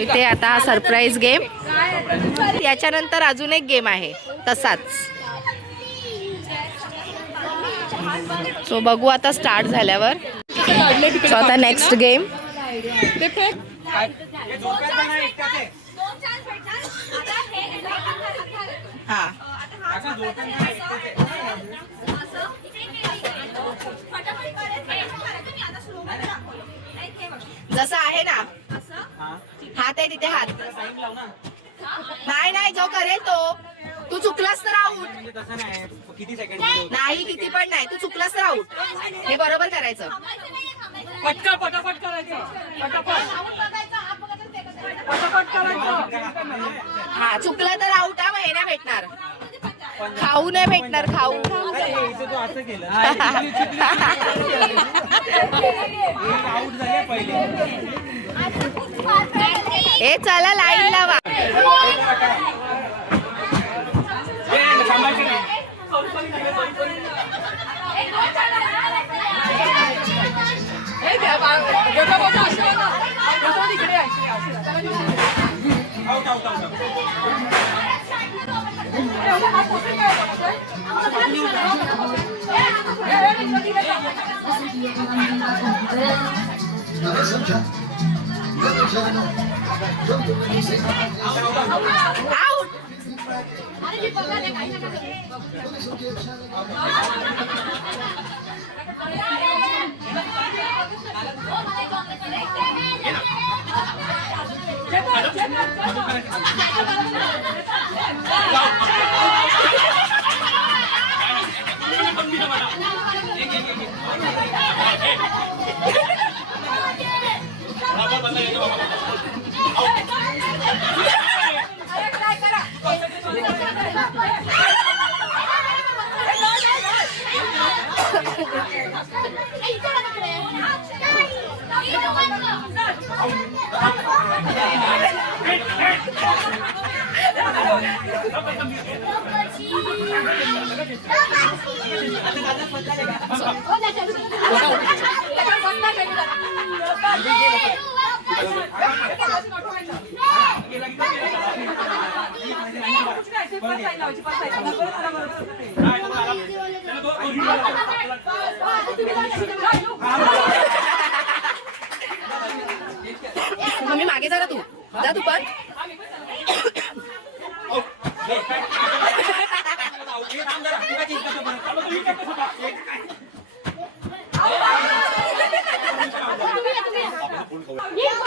इथे आता हा सरप्राईज गेम, याच्यानंतर अजून एक गेम आहे तसाच. सो बघू आता स्टार्ट झाल्यावर. सो आता नेक्स्ट गेम. हा जसं आहे ना, हात आहे तिथे हात. नाही जो करेल तो. तू चुकलास तर आऊट. नाही किती पण नाही, तू चुकलास तर आऊट. हे बरोबर करायचं. पटापट करायचं. हा चुकला तर आऊट. हा महिना भेटणार. खाऊ नाही भेटणार. खाऊ हे चला लाईन लावा. मम्मी मागे जा तू. जा तू पण.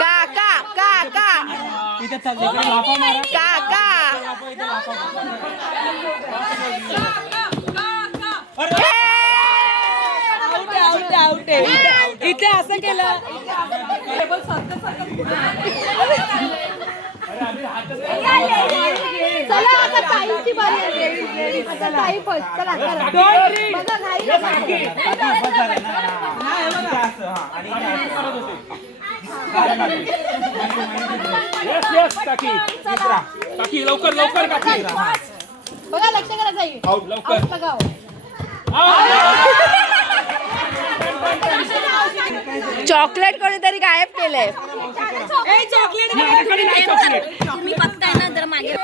काका काका काका इथे असं केलं. चला आता ताईची बारी आहे. आता ताई फर्स्ट. चला करा. बघा नाही काकी लवकर काकी. बघा लक्ष करा ताई. लवकर लगाव. चॉकलेट कोणीतरी गायब केलंय. तुम्ही बघताय ना जर मागे.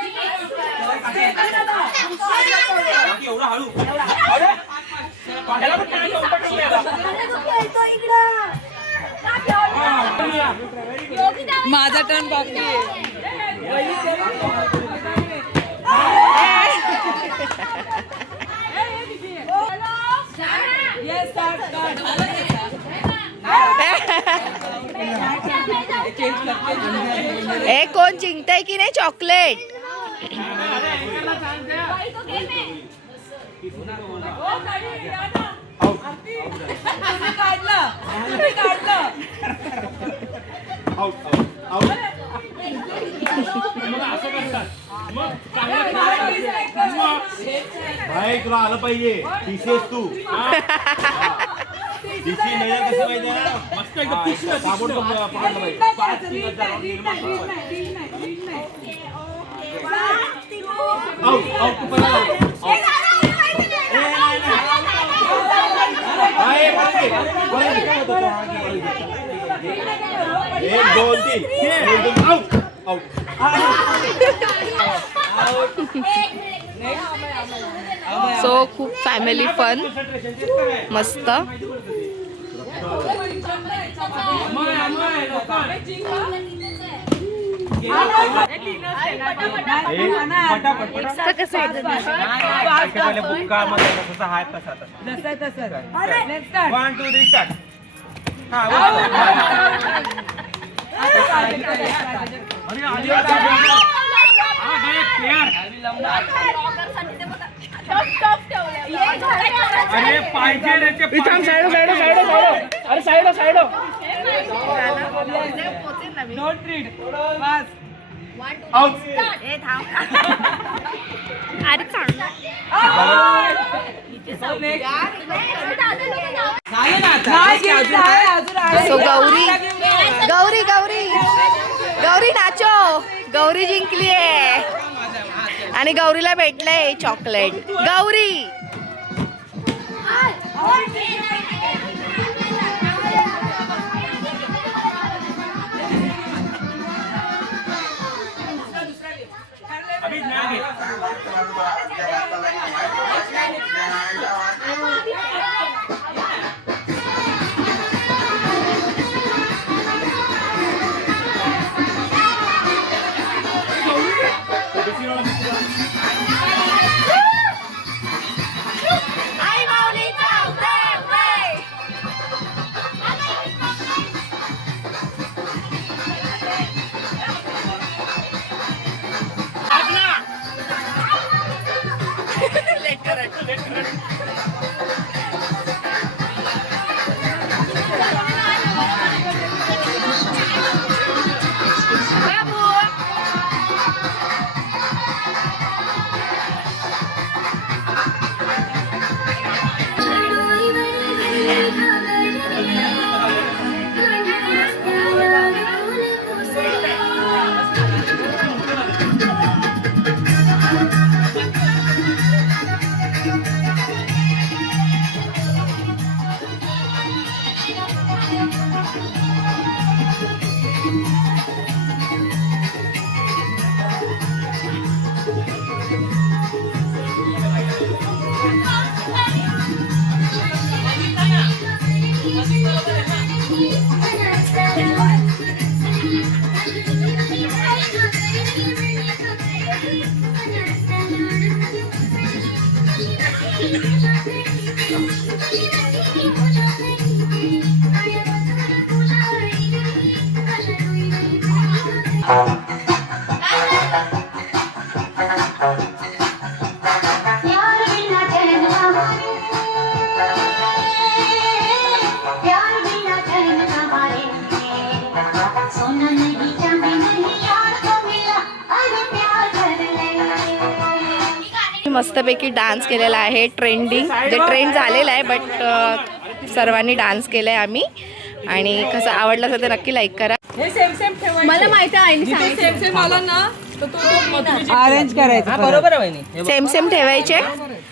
माझा टर्न बाकी आहे. ए कोण जिंकतंय की नाही चॉकलेट. भाई तुला आलं पाहिजे. दिसेस तू दिसी नाही कसं पाहिजे. मस्त एकदम ताबडतोब पकडलं पाहिजे. तू पहिला एक दोन तीन आउट. सो खूप फॅमिली फन मस्त. अरे पाहिजे रे ते अरे side don't read bus out. अरे सो गौरी गौरी गौरी गौरी नाचो. गौरी जिंकलीये आणि गौरीला भेटलंय चॉकलेट. गौरी मस्तपैकी डान्स केलेला आहे. ट्रेंडिंग जे ट्रेंड झालेलं आहे बट सर्वांनी डान्स केलाय आम्ही. आणि कसं आवडलं असेल तर नक्की लाईक करा. हे सेम सेम ठेवायचं. मला माहिती आहे जिथे सेम सेम आला ना तर तो अरेंज करायचं बरोबर आहे वहिनी. सेम सेम ठेवायचे.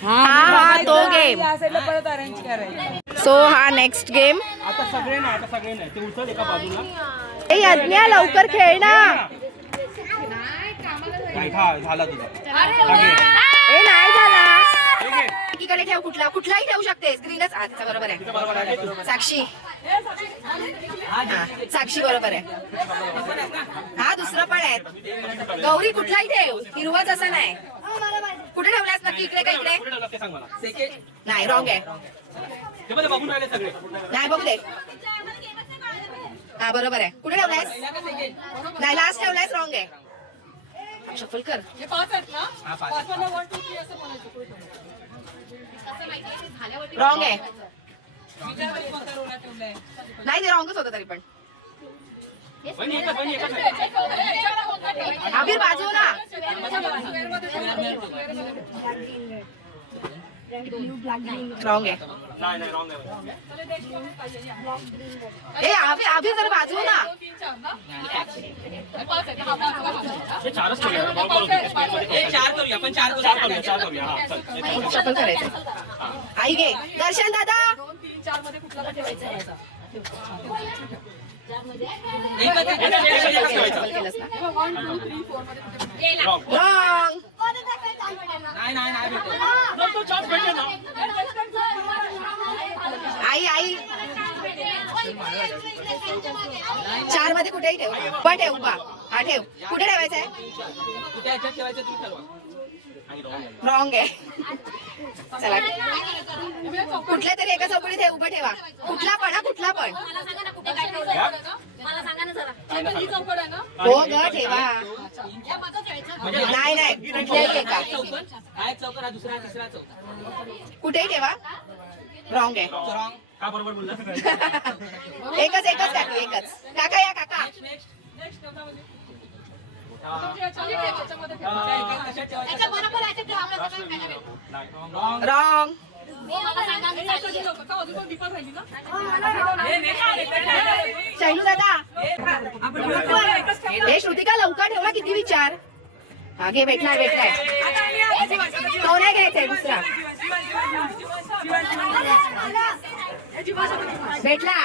हा तो गेम. या साईडला परत अरेंज करायचं. सो हा नेक्स्ट गेम. आता सगळे नाही ते उचल एका बाजूला. ए यज्ञा लवकर खेळ ना. झाला तुझा. ए नाही झाला. एकीकडे ठेव. कुठलाही ठेवू शकतेस. ग्रीनच अच्छा बरोबर आहे. साक्षी साक्षी बरोबर आहे. हा दुसरं पण आहे. गौरी कुठलाही ठेव. हिरवाच असं नाही. कुठे ठेवलास नक्की. इकडे का इकडे. नाही रॉंग आहे. नाही बघू दे. हा बरोबर आहे. कुठे ठेवलायस. नाही लास्ट ठेवलायस. रॉंग आहे. शफल कर. हे पाच आहेत ना. पाचवाला 1 2 3 असं म्हणायचं. रॉंग आहे. विचारायला कोणता रोला ठेवलाय. नाही ते रॉंगच होतं तरी पण. अभिर बाजू ना. रॉंग आहे. ए अभिर जरा बाजू ना. शफल करायचं. आई घे. दर्शन दादा. 2 3 4 मध्ये कुठला ठेवायचा. केलंस ना? Wrong. आई आई 4 मध्ये कुठेही ठेव. उभा ठेव उभा. हा ठेव. कुठे ठेवायचं आहे? रॉंग आहे. चला कुठल्या तरी एका चौकडी ठेव. उभं ठेवा. कुठला पण हा कुठला पण. हो ग ठेवा. नाही नाही कुठल्याही एका. कुठेही ठेवा. रॉंग आहे. का बरोबर बोलला एकच एकच टाकू एकच. काका या काका. रॉंग. शैलू दादा हे श्रुतिका लवकर ठेवला. किती विचार. हा घे. भेटणार भेटलाय. तो नाही घ्यायचंय दुसरा. भेटला.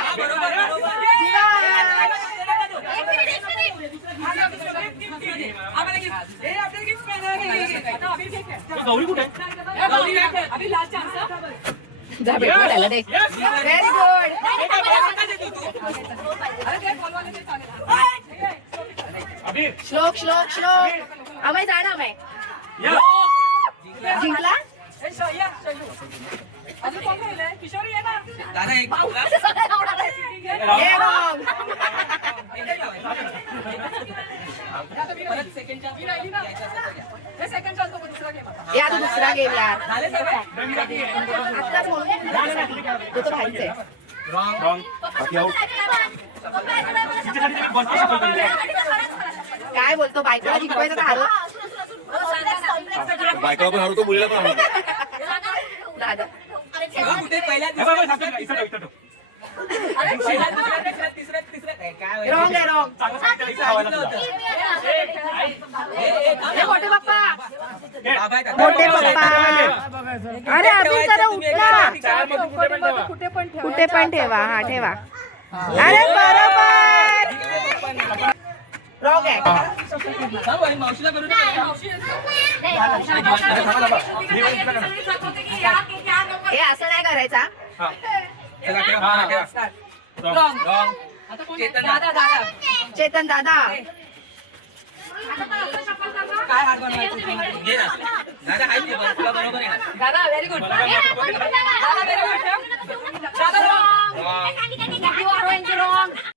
गौरी कुठे जा भेटला त्याला दे. Very good. श्लोक श्लोक श्लोक. अमय जाणं अमय. जिंकला. हे wrong. हे आता दुसरा गेम यार. आत्ताच म्हणून तो तर राहायचंय. काय बोलतो बायकोला जिंकवायचं तर हरव. बायका पण हरवतो मुलीला पण हरवतो दादा रॉंग आहे रॉंग. मोठे पप्पा मोठे पप्पा. अरे अभि जरा उठला. कुठे पण ठेवा. हा ठेवा. अरे बरोबर. रॉंग आहे. हे असं नाही करायचा. चेतन दादा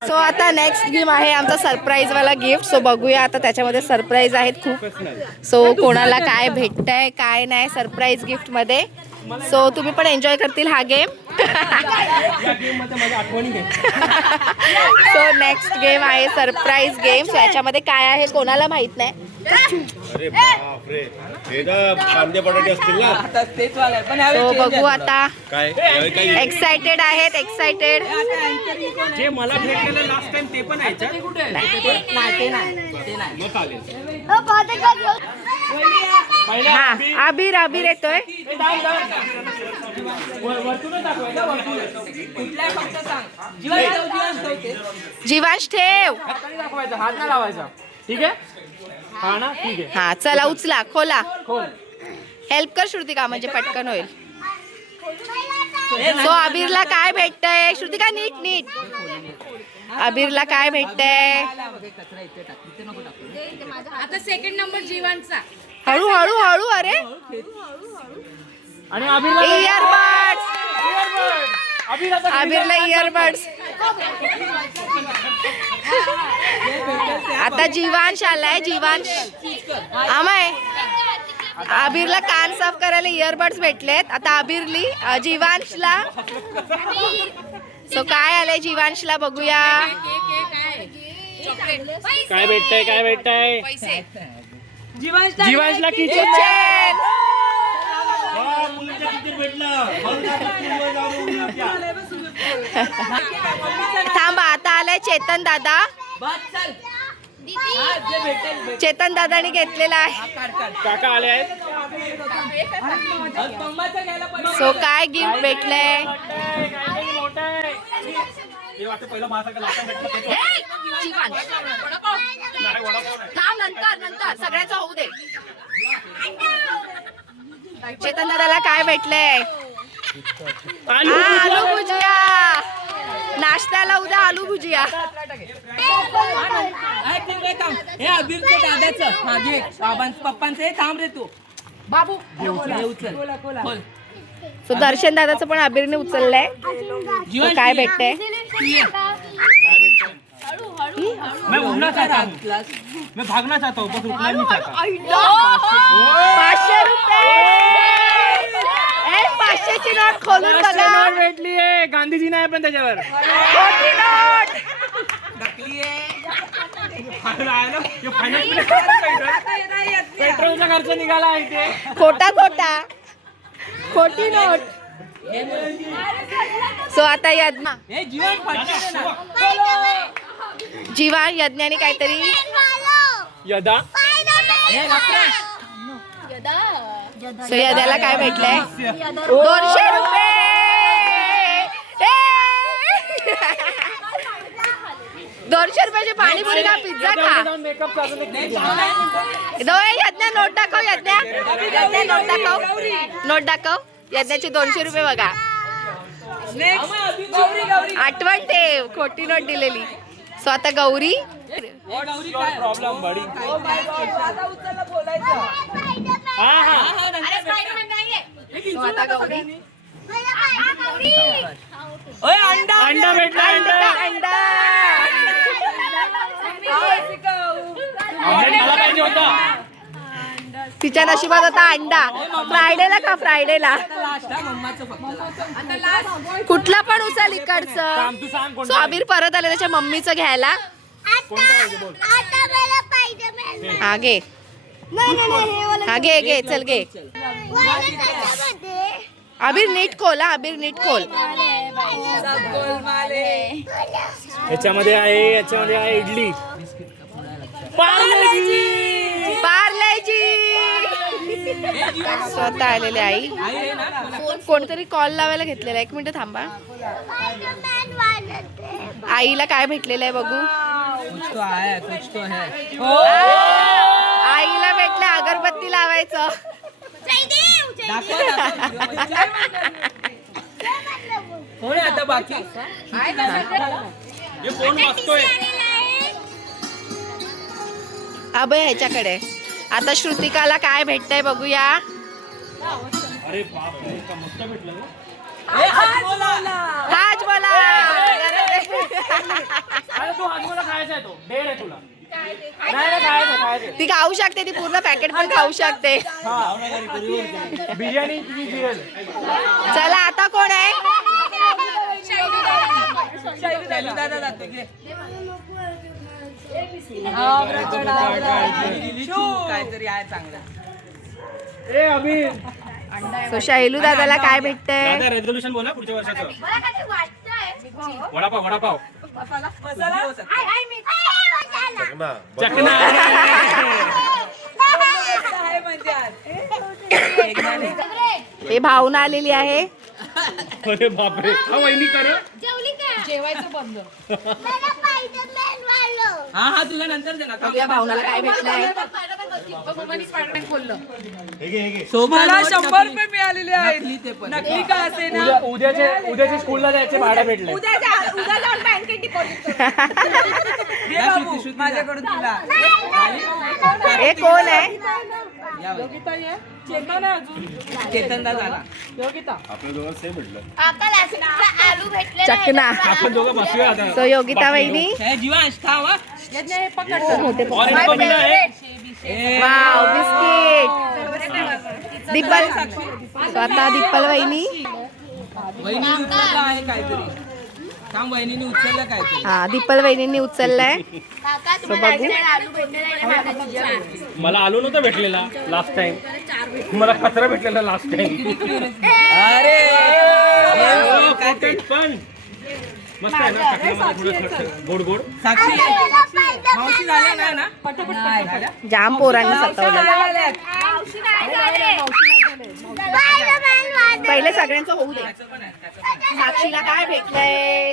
सो आता नेक्स्ट गेम आहे आमचा सरप्राईज वाला गिफ्ट. सो बघूया आता त्याच्यामध्ये सरप्राईज आहेत खूप. सो कोणाला काय भेटतंय काय नाही सरप्राईज गिफ्ट मध्ये. सो तुम्ही पण एन्जॉय करतील हा गेम. सो नेक्स्ट गेम आहे सरप्राईज गेम. सो याच्यामध्ये काय आहे कोणाला माहित नाही. अरे बापरे हे तर कांदे बटाटे असतील ना. सो बघू आता. काय एक्साइटेड आहेत. एक्साइटेड. जे मला भेटलेलं लास्ट टाइम ते पण आहे मग चालेल. हा अबीर अबीर येतोय. जीवांश ठेव. दाखवायचा हात नाही लावायचा. ठीक आहे. हा ना ठीक आहे. हा चला उचला खोला. खोल. हेल्प कर श्रुतिका म्हणजे पटकन होईल. सो अबीरला काय भेटतंय. श्रुतिका नीट नीट. अबीरला काय भेटतंय. आता सेकंड नंबर जीवांचा. हळू हळू हळू. अरे आणि अभिरला इयरबड्स. अबीरला इयरबड्स. आता जीवांश आलाय. जीवांश आमाय. अबीरला कान साफ करायला इयरबड्स भेटलेत. आता अबीरली जीवांशला. सो काय आलंय जीवांशला बघूया. काय भेटतंय काय भेटतंय. जीवांशला किचन. थांबा आता आलाय चेतन दादा. चेतन दादानी घेतलेला आहे. काका आले आहेत. सो काय गिफ्ट भेटलंय. हे वाटतं पहिला महासागर लागतं भेटलं. ए, जीवन. नाही, वडापाव नाही. थांब, नंतर सगळ्याचं होऊ दे. चेतन दादाला काय भेटलंय? आलू भुजिया. नाश्त्याला उद्या आलू भुजिया. हे अभिरचं दादाचं मागे पप्पांचं हे थांब रे तू बाबू उचल. सो दर्शन दादाचं पण अबीरने उचललंय. So काय भेटतंय? मैं उठना चाहता हूँ. मैं भागना चाहता हूँ, बस उठना नहीं चाहता. 500 रुपये. ए, 500ची नोट खोलून बघा. भेटली आहे गांधीजी नाही पण त्याच्यावर खोटी नोट. पेट्रोलचा खर्च निघाला आहे ते. खोटा खोटी नोट. सो आता यज्ञ हे जीवन पटकन दे ना. जीवा यज्ञाने काहीतरी यदा सो यद्याला काय भेटलंय? 200 रुपये. ए! 200 रुपयाची पाणीपुरी का पिझ्झा का? मेकअप करून यज्ञ नोट दाखव. यज्ञ नोट दाखव. यज्ञाची 200 रुपये बघा. आठवण ठेव, खोटी नोट दिलेली. सो आता गौरी. प्रॉब्लेम बडी. सो आता गौरी. अंडा भेटला. अंडा. मला पाहिजे होता. तिच्या नशिबात होता अंडा. फ्रायडेला कुठला पण उचल इकडचं. तू सांग सो अबीर परत आले त्याच्या मम्मीचं घ्यायला. हा घे. घे चल घे. अबीर नीट खोल. अबीर नीट खोल. याच्यामध्ये आहे इडली. पार्लेजी. स्वतः आलेले आई. कोणतरी कॉल लावायला घेतलेला. 1 मिनिट थांबा. आईला काय भेटलेलं आहे बघू. आईला भेटलं अगरबत्ती लावायचं. कोण आता बाकी हे फोन वाजतोय. अबे ह्याच्याकडे. आता श्रुतिकाला काय भेटतंय बघूया. अरे बापरे, का मस्त भेटलं ना. हाच बोला. अरे तू हातमोला खायचा आहे. तो डेर आहे तुला. नाही खायचं. ती खाऊ शकते. ती पूर्ण पॅकेट पण खाऊ शकते. बिर्याणी तुझी जिरेल. चला आता कोण आहे? दादा जातो घे. काहीतरी आहे चांगलं. ए अभिर. सो शैलू दादाला काय भेटतंय? दादा रेझोल्युशन बोला पुढच्या वर्षाचं. वडापाव. चकना. हे भावना आलेली आहे. अरे बापरे, हा वहिनी कर. हा तुला नंतर दे ना. बघूया भावनाला काय भेटलंय. मला 100 रुपये मिळालेले आहेत. नक्की का असे ना. उद्याचे स्कूलला जायचे भाडे भेटले. माझ्याकडून तुला. हे कोण आहे? चेतन दादा. आपल्या दोघं सेम भेटलं. चकना. आपण दोघं बसूया आता. सो योगिता वहिनी. जीवांश खाव. Wow biscuit. दिप्पल. स्वतः दिप्पल वहिनी. वहिनी उचलला आहे काहीतरी. काम वहिनीने उचललं काहीतरी. हा दिप्पल वहिनींनी उचललाय. सो बघू. मला आलू नव्हता भेटलेला लास्ट टाइम. मला कचरा भेटलेला लास्ट टाइम. अरे पण मस्त आहे ना. चकण्यामध्ये थोडं गोड गोड. साक्षी मावशी झाल्या नाही ना. पटापट जाम पोरांनी सतवलं. पहिले सगळ्यांचं होऊ दे. साक्षीला काय भेटलंय?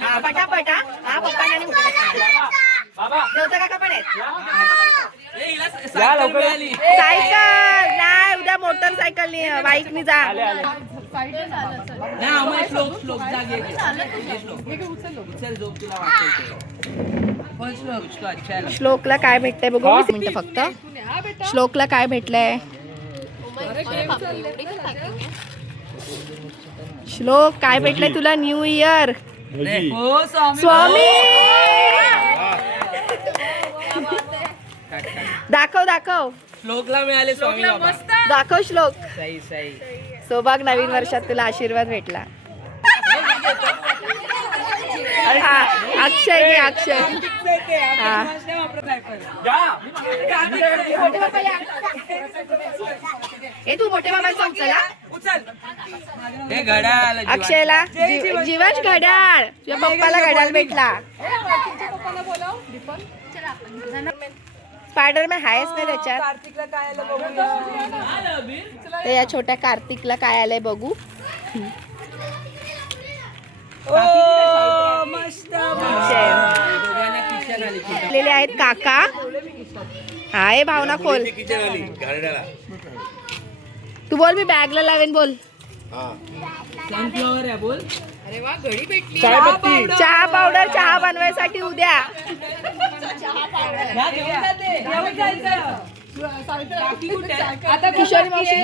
हा, पटापट हा. हा, पप्पांना आणि देवता काका पण आहेत. सायकल मिळाली. सायकल नाही, उद्या मोटरसायकल बाईकनी जा. नाही आम्हाला श्लोक जा घे. उचल झोप तुला वाटतं. अच्छा श्लोकला काय भेटतंय बघू. 20 मिनिटं फक्त. श्लोकला काय भेटलंय? श्लोक काय भेटलंय तुला? New year. हो स्वामी दाखव दाखव. श्लोकला मिळाले स्वामी बाबा. दाखव श्लोक. सही सही. सो बघ नवीन वर्षात तुला आशीर्वाद भेटला. हा, अक्षय घे अक्षय. हा. ए तू मोठे बाबांचा उचला. हे घड्याळ अक्षयला जीवाश घड्याळ. तुझ्या पप्पाला घड्याळ भेटला. स्पायडरमॅन आहेच नाही त्याच्यात. तर या छोट्या कार्तिकला काय आलंय बघू. लेले आहेत काका. हाय भावना खोल. तू बोल मी बॅगला लावेन बोल. सनफ्लॉवर आहे बोल. चहा पावडर चहा बनवायसाठी उद्या. आता किशोरी मावशी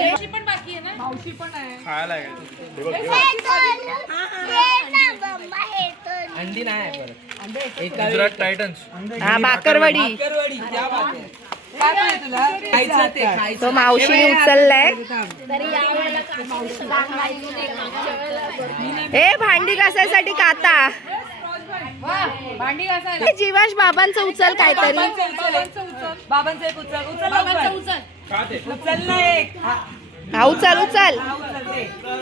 अंडी नाही परत. गुजरात टायटन्स. हा बाकरवडी. बाकरवडी, क्या बात आहे. खायचं ते खायचं. तो मावशीने उचललाय. ए भांडी घासायसाठी काता. ए, जीवाश बाबांचं उचल काहीतरी. बाबांचं एक उचल. उचल ना एक. हा उचल उचल.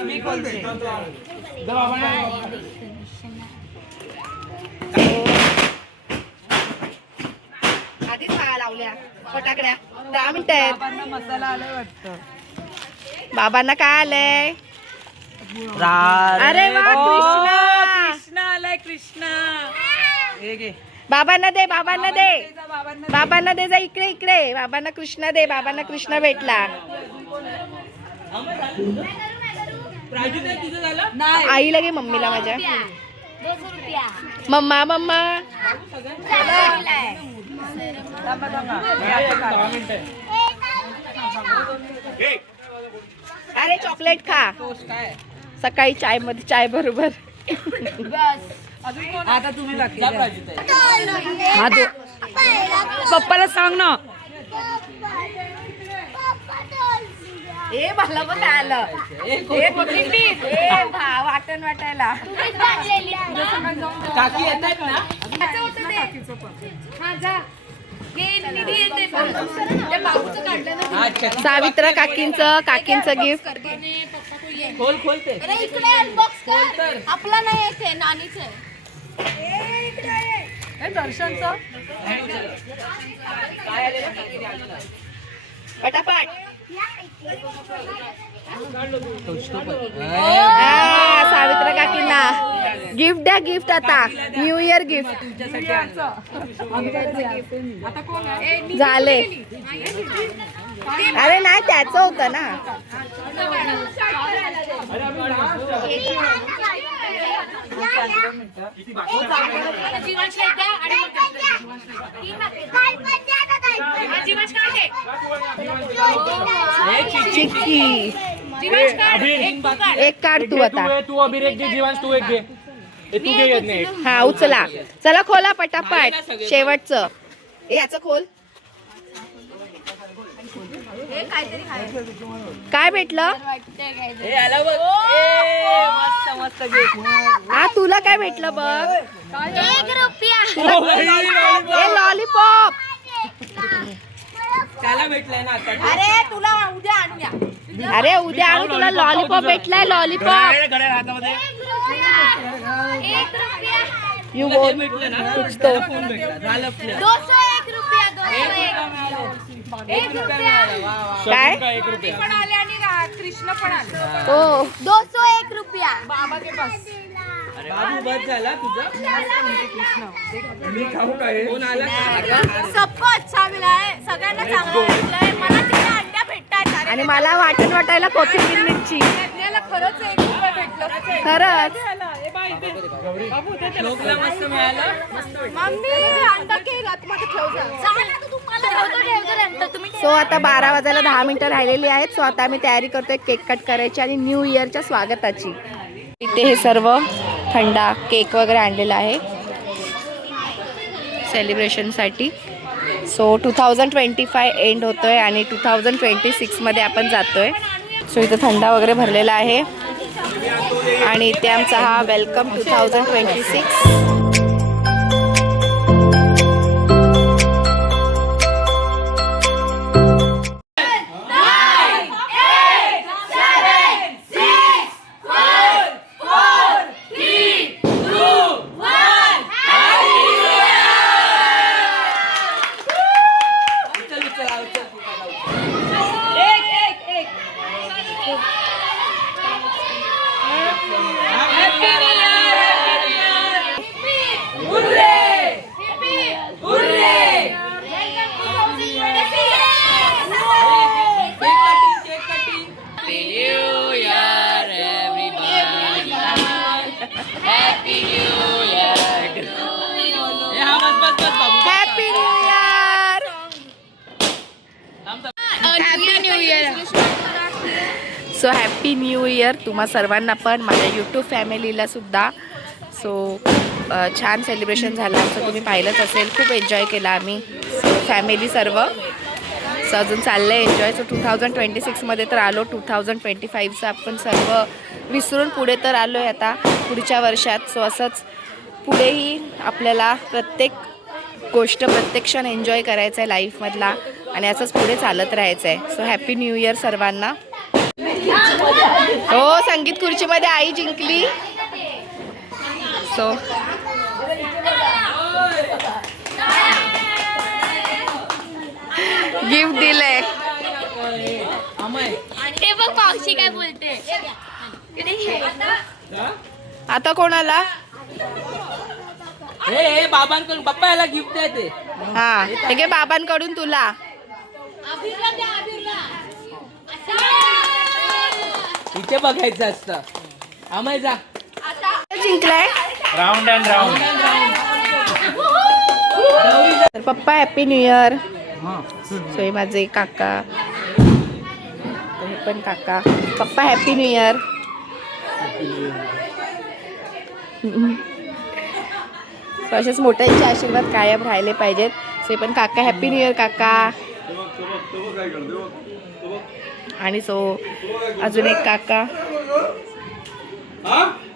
मी खोलते. आधीच खायला लावल्या फटाकड्या. 10 मिनिटं आहेत. मसाला आलाय वाटतं. बाबांना काय आलंय? अरे वा कृष्णा. कृष्णा आलाय कृष्णा. हे घे. बाबांना दे बाबांना दे. बाबांना दे. जा इकडे इकडे. बाबांना कृष्णा दे. बाबांना कृष्णा भेटला. प्राजू ते तुझं झालं नाही. आईला घे मम्मीला माझ्या. Mamma mamma. अरे चॉकलेट खा. सकाळी चाय मध्ये चाय बरोबर. आता तुम्ही बाकी जा प्राजू ताई. पप्पाला सांग ना. ए मला पण काय आलं. वाटण वाटायला. काकी येतात ना. अच्छा सावित्रा काकींचं गिफ्ट. खोल खोलते. आपला नाही येते नानीच आहे. पटापट. सावित्रा काकींना गिफ्ट द्या. गिफ्ट आता न्यू इयर गिफ्ट झाले. अरे नाही त्याचं होतं ना. चिक्की एक काढ तू आता. तू अभिर एक घे. जीवांश तू एक घे. तू घे येत नाही. हा उचला. चला खोला पटापट. शेवटचं. याचं खोल. काय भेटलं? हे आला बघ. मस्त मस्त घे. हा तुला काय भेटलं बघ. 1 रुपया. हे लॉलीपॉप. त्याला भेटलंय ना आता. अरे तुला उद्या आणूया. अरे उद्या आणू तुला लॉलीपॉप भेटलाय. लॉलीपॉप. घड्याळ हातामध्ये. 1 रुपया. यू वो भेटलं ना. कुछ तो. फोन भेटला. झालं आपलं. 201 रुपया. 201. 1 रुपया. काय? का 1 रुपया. पण आले आणि हो 201 रुपया. बाबू बस झाला तुझा कोण आला का? सबको अच्छा मिला है. सगळ्यांना चांगलं वाटलंय. मला तिथे अंड्या भेटतात. आणि मला वाटायला कोथिंबीर मिरची खरंच 1 रुपया भेटलं. खरंच. श्लोकला मस्त मिळालं. मम्मी अंडा केक आतमध्ये ठेव जा. तुम्ही सो आता 12 वाजायला 10 मिनिटं राहिलेली आहेत. सो आता आम्ही तयारी करतोय केक कट करायची आणि न्यू इयरच्या स्वागताची. इथे हे सर्व थंडा केक वगैरे आणलेला आहे सेलिब्रेशनसाठी. सो 2025 एंड होतोय आणि 2026 मध्ये आपण जातोय. सो इथे थंडा वगैरे भरलेला आहे आणि इथे आमचा हा welcome 2026. Happy new year. So happy new year तुम्हा सर्वांना पण, माझ्या यूट्यूब फॅमिलीला सुद्धा. सो छान सेलिब्रेशन झालं आमचं, तुम्ही पाहिलंच असेल. खूप एन्जॉय केला आम्ही फॅमिली सर्व. सो अजून चाललं आहे एन्जॉय. सो 2026मध्ये तर आलो, 2025चं आपण सर्व विसरून पुढे तर आलो आहे आता पुढच्या वर्षात. सो असंच पुढेही आपल्याला प्रत्येक गोष्ट प्रत्येक क्षण एन्जॉय करायचं आहे लाईफमधला आणि असंच पुढे चालत राहायचं आहे. सो हॅपी न्यू इयर सर्वांना. हो संगीत खुर्चीमध्ये आई जिंकली. सो गिफ्ट दिलंय. ते बघ मावशी काय बोलते. आता कोणाला? हे बाबांकडून पप्पा याला गिफ्ट द्यायचे. हा हे घे बाबांकडून तुला. इथे बघायचं असतं. आम्ही जा जिंकलाय राऊंड अँड राऊंड. तर पप्पा हॅपी न्यू इयर. सो हे माझे काका, हे पण काका. पप्पा हॅपी न्यू इयर. सो असेच मोठ्यांचे आशीर्वाद कायम राहिले पाहिजेत. सो हे पण काका हॅपी न्यू इयर काका. आणि सो अजून एक काका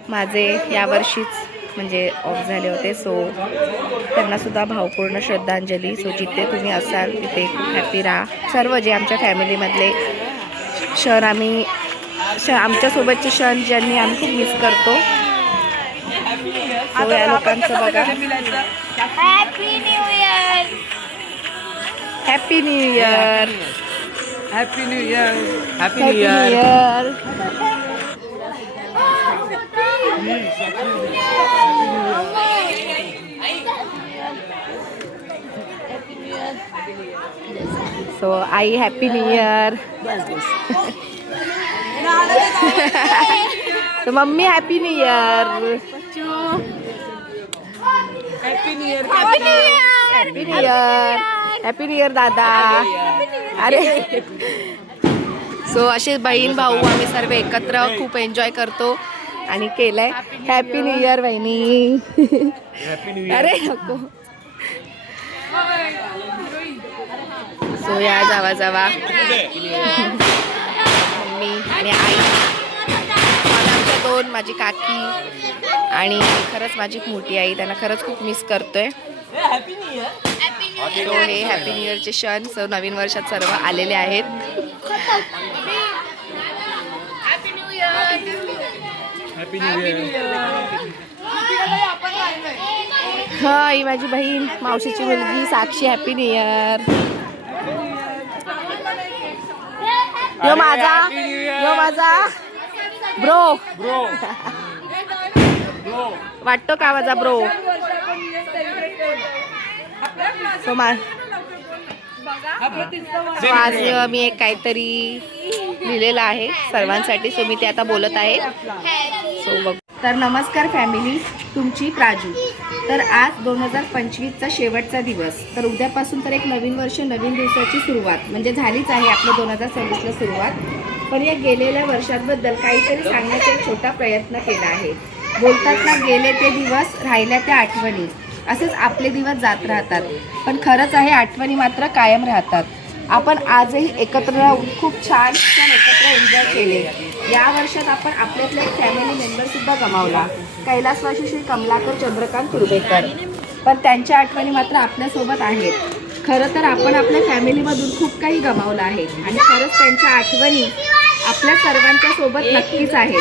माझे यावर्षीच म्हणजे ऑफ झाले होते. सो त्यांनासुद्धा भावपूर्ण श्रद्धांजली. सो जिथे तुम्ही असाल तिथे खूप हॅपी राहा. सर्व जे आमच्या फॅमिलीमधले क्षण आम्ही आमच्यासोबतचे क्षण ज्यांनी आम्ही खूप मिस करतो. सो या लोकांचं बघा. Happy new year. Happy new year. Happy new year. Happy happy new year. So आई हॅपी न्यू इयर. तो mummy happy new year. Happy new year. Happy new year. Happy new year दादा. अरे so असे बहीण भाऊ आम्ही सर्व एकत्र खूप एन्जॉय करतो आणि केलंय. हॅपी न्यू इयर बहिणी. अरे नको. सो या जावा जावा मम्मी आणि आई, मला आमच्या दोन माझी काकी आणि खरंच माझी मोठी आई, त्यांना खरंच खूप मिस करतोय. Happy new year. सो हे हॅपी न्यू इयरचे क्षण सो नवीन वर्षात सर्व आलेले आहेत. Happy new year. हा ही माझी बहीण मावशीची मुलगी साक्षी हॅपी न्यू इयर. यो माझा ब्रो ब्रो वाटतो का माझा ब्रो. सो आज मी एक काहीतरी लिहिलेलं आहे सर्वांसाठी. सो मी ते आता बोलत आहे. सो बघ. तर नमस्कार फॅमिली, तुमची प्राजू. तर आज 2025चा शेवटचा दिवस. तर उद्यापासून तर एक नवीन वर्ष, नवीन दिवसाची सुरुवात म्हणजे झालीच आहे आपलं 2026ला सुरुवात. पण या गेलेल्या वर्षांबद्दल काहीतरी सांगण्याचा एक छोटा प्रयत्न केला आहे. बोलतात ना, गेले ते दिवस, राहिल्या त्या आठवणी. असेच आपले दिवस जात राहतात, पण खरंच आहे आठवणी मात्र कायम राहतात. आपण आजही एकत्र राहून खूप छान एकत्र एन्जॉय केले. या वर्षात आपण आपल्यातला एक फॅमिली मेंबरसुद्धा गमावला, कैलासवासी श्री कमलाकर चंद्रकांत कुर्वेकर. पण त्यांच्या आठवणी मात्र आपल्यासोबत आहेत. खरं तर आपण आपल्या फॅमिलीमधून खूप काही गमावलं आहे आणि खरंच त्यांच्या आठवणी आपल्या सर्वांच्या सोबत नक्कीच आहेत.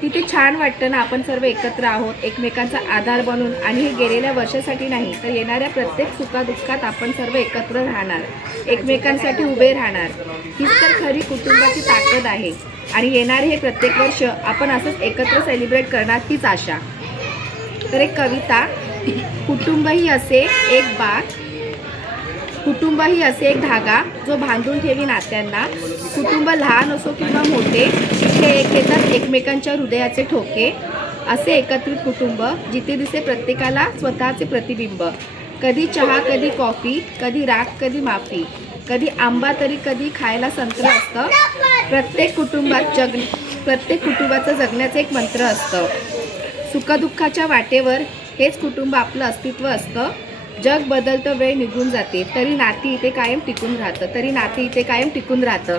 किती छान वाटतं ना, आपण सर्व एकत्र आहोत, एकमेकांचा आधार बनून. आणि हे गेलेल्या वर्षासाठी नाही, तर येणाऱ्या प्रत्येक सुखादुःखात आपण सर्व एकत्र राहणार, एकमेकांसाठी उभे राहणार. हीच तर खरी कुटुंबाची ताकद आहे. आणि येणारे हे प्रत्येक वर्ष आपण असंच एकत्र सेलिब्रेट करणार, हीच आशा. तर एक कविता. कुटुंब ही असे एक बाग, कुटुंब ही असे एक धागा जो बांधून ठेवी नात्यांना. कुटुंब लहान असो किंवा मोठे, इथे एक येतात एकमेकांच्या हृदयाचे ठोके. असे एकत्रित कुटुंब जिथे दिसे प्रत्येकाला स्वतःचे प्रतिबिंब. कधी चहा, कधी कॉफी, कधी राग, कधी माफी, कधी आंबा तरी कधी खायला संत्र असतं. प्रत्येक कुटुंबाचं जगण्याचं एक मंत्र असतं. सुखदुःखाच्या वाटेवर हेच कुटुंब आपलं अस्तित्व असतं. जग बदलतं, वेळ निघून जाते, तरी नाती इथे कायम टिकून राहतं.